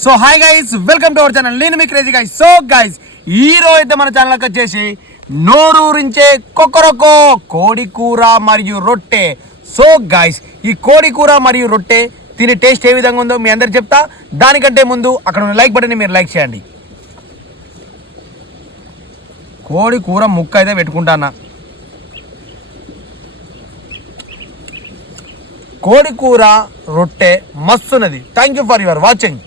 So hi guys, welcome to our channel. నేను మీ crazy guys. So guys, ఈ రోజు అయితే మన ఛానల్కి వచ్చేసి నోరూరించే కొక్కరొక్కో కోడి కూర మరియు రొట్టె. సో గైస్, ఈ కోడి కూర మరియు రొట్టె తినే టేస్ట్ ఏ విధంగా ఉందో మీ అందరికి చెప్తా. దానికంటే ముందు అక్కడ ఉన్న లైక్ బటన్ని మీరు లైక్ చేయండి. కోడి కూర ముక్క అయితే పెట్టుకుంటానా. కోడి కూర రొట్టె మస్తున్నది. Thank you for your watching.